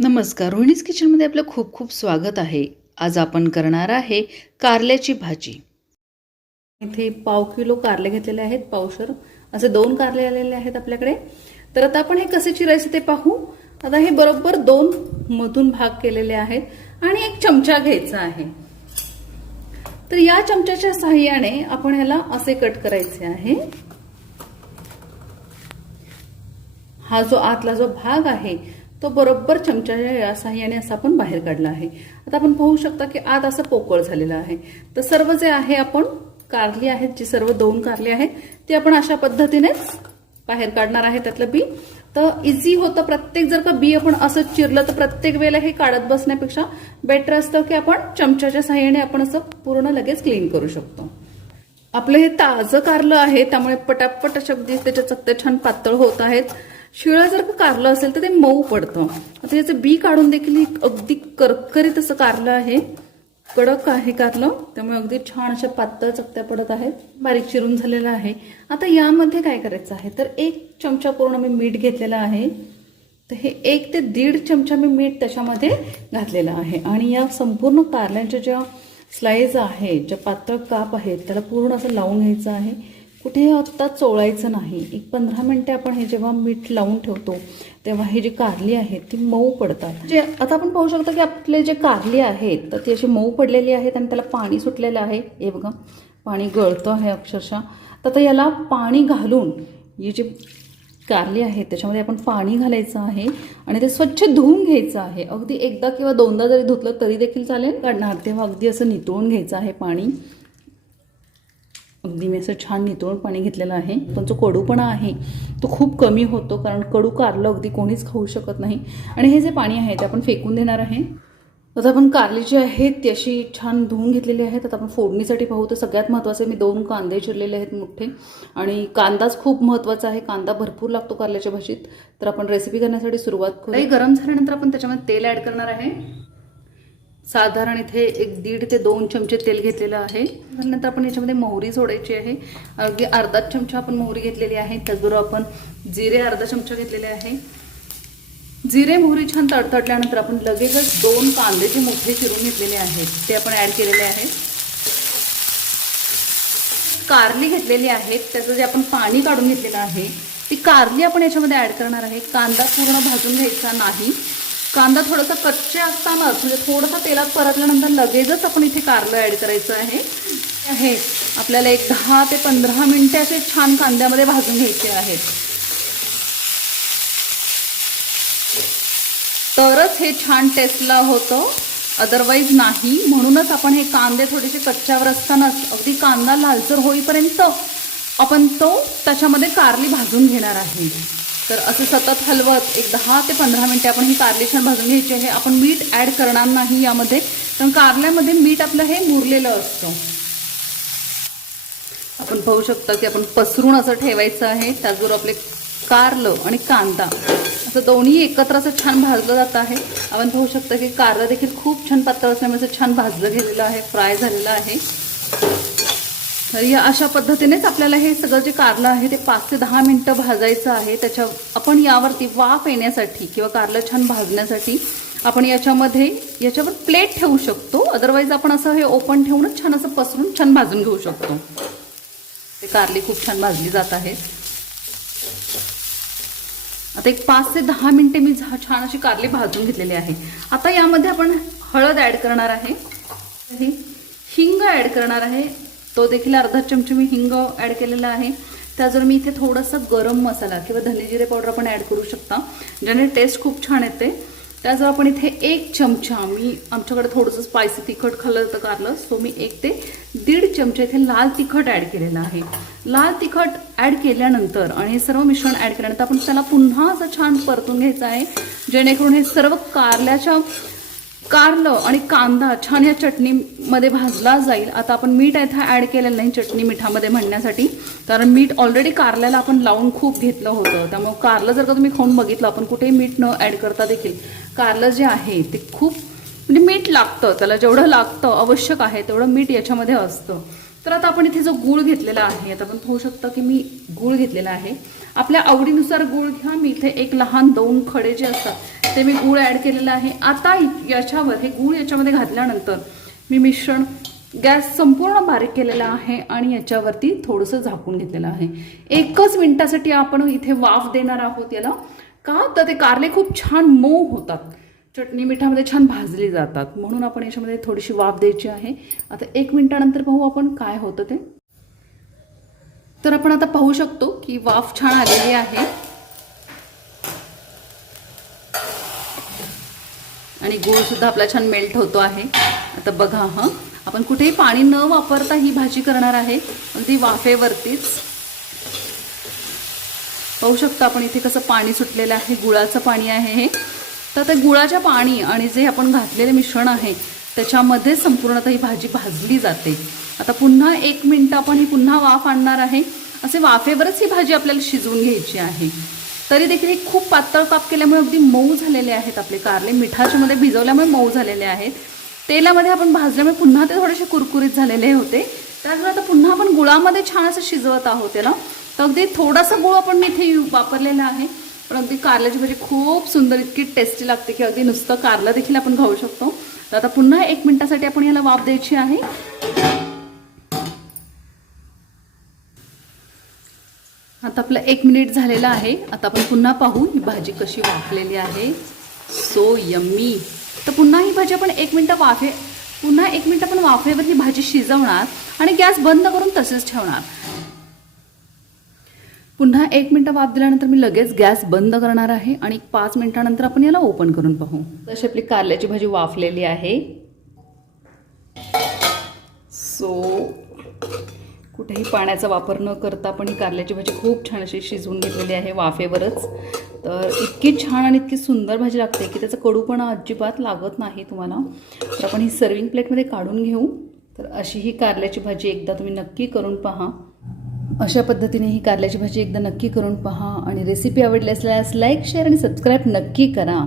नमस्कार, रोहिणीज किचनमध्ये आपलं खूप खूप स्वागत आहे. आज आपण करणार आहे कारल्याची भाजी. इथे पाव किलो कारले घेतलेले आहेत, पावशर असे 2 कारले आलेले आहेत आपल्याकडे. तर आता आपण हे कसे चिरायचे ते पाहू. आता हे बरोबर 2 मधून भाग केलेले आहेत आणि 1 चमचा घ्यायचा आहे. तर या चमच्याच्या सहाय्याने आपण ह्याला असे कट करायचे आहे. हा जो आतला जो भाग आहे तो बरोबर चमच्याच्या या साह्याने असा आपण बाहेर काढला आहे. आता आपण पाहू शकता की आत असं पोकळ झालेलं आहे. तर सर्व जे आहे आपण कारली आहेत, जी सर्व 2 कारली आहेत ती आपण अशा पद्धतीनेच बाहेर काढणार आहे त्यातलं बी. तर इझी होतं. प्रत्येक जर का बी आपण असं चिरलं तर प्रत्येक वेळेला हे काढत बसण्यापेक्षा बेटर असतं की आपण चमच्याच्या साह्याने आपण असं पूर्ण लगेच क्लीन करू शकतो. आपलं हे ताजं कारलं आहे त्यामुळे पटापट अशा त्याच्या चकत्या छान पातळ होत आहेत. शिळं जर का कारलं असेल तर ते मऊ पडतं. आता याचं बी काढून देखील अगदी करकरीत असं कारलं आहे, कडक आहे कारलं, त्यामुळे अगदी छान अशा पातळ चकत्या पडत आहेत. बारीक चिरून झालेलं आहे. आता यामध्ये काय करायचं आहे तर 1 चमचा पूर्ण मी मीठ घेतलेलं आहे. तर हे 1 ते 1.5 चमचा मी मीठ त्याच्यामध्ये घातलेलं आहे आणि या संपूर्ण कारल्यांच्या ज्या स्लाइस आहेत, ज्या पातळ काप आहेत त्याला पूर्ण असं लावून घ्यायचं आहे. कुठेही आत्ता चोळायचं नाही. 15 मिनिटे आपण हे जेव्हा मीठ लावून ठेवतो तेव्हा हे जी कारली आहेत ती मऊ पडतात. जे आता आपण पाहू शकतो की आपले जे कारली आहेत तर ती अशी मऊ पडलेली आहेत आणि त्याला पाणी सुटलेलं आहे. हे बघा, पाणी गळतं आहे अक्षरशः. तर आता याला पाणी घालून ही जी कारली आहे त्याच्यामध्ये आपण पाणी घालायचं आहे आणि ते स्वच्छ धुवून घ्यायचं आहे. अगदी एकदा किंवा 2दा जरी धुतलं तरी देखील चालेल. काढणार तेव्हा अगदी असं नितळून घ्यायचं आहे पाणी. अगदी मी असं छान नितळून पाणी घेतलेलं आहे. पण जो कडूपणा आहे तो खूप कमी होतो, कारण कडू कारलं अगदी कोणीच खाऊ शकत नाही. आणि हे जे पाणी आहे ते आपण फेकून देणार आहे. आता आपण कारली जी आहेत ती अशी छान धुवून घेतलेली आहेत. आता आपण फोडणीसाठी पाहू तर सगळ्यात महत्त्वाचे मी 2 कांदे चिरलेले आहेत मोठे. आणि कांदाच खूप महत्त्वाचा आहे. कांदा भरपूर लागतो कारल्याच्या भाजीत. तर आपण रेसिपी करण्यासाठी सुरुवात करू. गरम झाल्यानंतर आपण त्याच्यामध्ये तेल ॲड करणार आहे. साधारण इथे 1.5 ते 2 चमचे तेल घेतलेलं आहे. त्यानंतर आपण याच्यामध्ये मोहरी सोडायची आहे. अगदी अर्धा चमचा आपण मोहरी घेतलेली आहे. त्याचबरोबर आपण जिरे अर्धा चमचा घेतलेले आहे. जिरे मोहरी छान तडतडल्यानंतर आपण लगेचच 2 कांदे जे मोठे चिरून घेतलेले आहेत ते आपण ऍड केलेले आहेत. कारली घेतलेली आहेत त्याचं जे आपण पाणी काढून घेतलेलं आहे ती कारली आपण याच्यामध्ये ऍड करणार आहे. कांदा पूर्ण भाजून घ्यायचा नाही. कांदा थोडासा कच्चे असतानाच म्हणजे थोडासा तेलात परतल्यानंतर लगेचच आपण इथे कारलं ऍड करायचं आहे. आपल्याला एक 10 ते 15 मिनिटे असे छान कांद्यामध्ये भाजून घ्यायचे आहेत. तरच हे छान टेस्टला होतं, अदरवाईज नाही. म्हणूनच आपण हे कांदे थोडेसे कच्च्यावर असतानाच अगदी कांदा लालसर होईपर्यंत आपण त्याच्यामध्ये कारली भाजून घेणार आहे. तर असं सतत हलवत एक 10 ते 15 मिनिटे आपण ही कारली छान भाजून घ्यायची आहे. आपण मीठ ॲड करणार नाही यामध्ये, कारण कारल्यामध्ये मीठ आपलं हे मुरलेलं असतं. आपण पाहू शकता की आपण पसरून असं ठेवायचं आहे. त्याचबरोबर आपले कारलं आणि कांदा असं दोन्ही एकत्र असं छान भाजलं जात आहे. आपण पाहू शकता की कारलं देखील खूप छान पातळ असल्यामुळे असं छान भाजलं गेलेलं आहे, फ्राय झालेलं आहे. तर या अशा पद्धतीनेच आपल्याला हे सगळं जे कारलं आहे ते 5 ते 10 मिनिटं भाजायचं आहे. त्याच्या आपण यावरती वाफ येण्यासाठी किंवा कारलं छान भाजण्यासाठी आपण याच्यावर प्लेट ठेवू शकतो. अदरवाईज आपण असं हे ओपन ठेवूनच छान असं पसरून छान भाजून घेऊ शकतो. ते कारली खूप छान भाजली जात आहेत. आता एक 5 ते 10 मिनिटे मी छान अशी कारली भाजून घेतलेली आहे. आता यामध्ये आपण हळद ॲड करणार आहे, हिंग ॲड करणार आहे. तो देखील अर्धा चमचा मी हिंग ॲड केलेला आहे. त्याचबरोबर मी इथे थोडासा गरम मसाला किंवा धने जिरे पावडर आपण ॲड करू शकता, ज्याने टेस्ट खूप छान येते. त्याचबरोबर आपण इथे 1 चमचा, मी आमच्याकडे थोडंसं स्पायसी तिखट खाल्लं होतं कारलं, सो मी 1 ते 1.5 चमचा इथे लाल तिखट ॲड केलेलं आहे. लाल तिखट ॲड केल्यानंतर आणि हे सर्व मिश्रण ॲड केल्यानंतर आपण त्याला पुन्हा असं छान परतून घ्यायचं आहे, जेणेकरून हे सर्व कारलं आणि कांदा छान या चटणीमध्ये भाजला जाईल. आता आपण मीठ इथे ॲड केलेलं नाही चटणी मिठामध्ये म्हणण्यासाठी, कारण मीठ ऑलरेडी कारल्याला आपण लावून खूप घेतलं होतं. त्यामुळे कारलं जर का तुम्ही खाऊन बघितलं, आपण कुठेही मीठ न ॲड करता देखील कारलं जे आहे ते खूप म्हणजे मीठ लागतं, त्याला जेवढं लागतं आवश्यक आहे तेवढं मीठ याच्यामध्ये असतं. तर आता आपण इथे जो गूळ घेतलेला आहे, आता आपण पाहू शकता की मी गूळ घेतलेला आहे. आपल्या आवडीनुसार गूळ घ्या. मी इथे एक लहान 2 खडे जे असतात ते मी गूळ ॲड केलेलं आहे. आता याच्यावर हे गूळ याच्यामध्ये घातल्यानंतर मी मिश्रण गॅस संपूर्ण बारीक केलेला आहे आणि याच्यावरती थोडंसं झाकून घेतलेलं आहे. 1 मिनिटासाठी आपण इथे वाफ देणार आहोत याला. का तर ते कारले खूप छान मऊ होतात, चटणी मिठामध्ये छान भाजली जातात, म्हणून आपण याच्यामध्ये थोडीशी वाफ द्यायची आहे. आता 1 मिनिटानंतर पाहू आपण काय होतं ते. तर आपण आता पाहू शकतो की वाफ छान आलेली आहे आणि गूळ सुद्धा आपला छान मेल्ट होतो आहे. आता बघा, आपण कुठेही पाणी न वापरता ही भाजी करणार आहे, अगदी वाफेवरतीच. पाहू शकता आपण इथे कसं पाणी सुटलेलं आहे, गुळाचं पाणी आहे हे. तर ते गुळाच्या पाणी आणि जे आपण घातलेले मिश्रण आहे त्याच्यामध्ये संपूर्णतः ही भाजी भाजली जाते. आता पुन्हा 1 मिनिट आपण ही पुन्हा वाफ आणणार आहे. असे वाफेवरच ही भाजी आपल्याला शिजवून घ्यायची आहे. तरी देखील हे खूप पातळ काप केल्यामुळे अगदी मऊ झालेले आहेत आपले कारले. मिठाच्या मध्ये भिजवल्यामुळे मऊ झालेले आहेत. तेलामध्ये आपण भाजल्यामुळे पुन्हा ते थोडेसे कुरकुरीत झालेले होते. त्याचवेळी आता पुन्हा आपण गुळामध्ये छान असं शिजवत आहोत त्याला. तर अगदी थोडासा गुळ आपण मी इथे वापरलेला आहे, पण अगदी कारल्याची भाजी खूप सुंदर, इतकी टेस्टी लागते की अगदी नुसतं कारलं देखील आपण खाऊ शकतो. तर आता पुन्हा 1 मिनिटासाठी आपण याला वाफ द्यायची आहे. आता आपलं 1 मिनिट झालेलं आहे. आता आपण पुन्हा पाहू ही भाजी कशी वाफलेली आहे. So yummy. तर पुन्हा ही भाजी आपण 1 मिनिट आपण वाफेवर ही भाजी शिजवणार आणि गॅस बंद करून तसेच ठेवणार. पुन्हा 1 मिनिट वाफ दिल्यानंतर मी लगेच गॅस बंद करणार आहे आणि 5 मिनिटानंतर आपण याला ओपन करून पाहू. तशी आपली कारल्याची भाजी वाफलेली आहे. सो कुठेही पाण्याचा वापर न करता आपण ही कारल्याची भाजी खूप छान अशी शिजवून घेतलेली आहे वाफेवरच. तर इतकी छान आणि इतकी सुंदर भाजी लागते की त्याचा कडूपणा अजिबात लागत नाही तुम्हाला. तर आपण ही सर्विंग प्लेटमध्ये काढून घेऊ. तर अशी ही कारल्याची भाजी एकदा तुम्ही नक्की करून पहा. अशा पद्धतीने ही कारल्याची भाजी एकदा नक्की करून पहा आणि रेसिपी आवडली असल्यास लाईक, शेअर आणि सबस्क्राईब नक्की करा.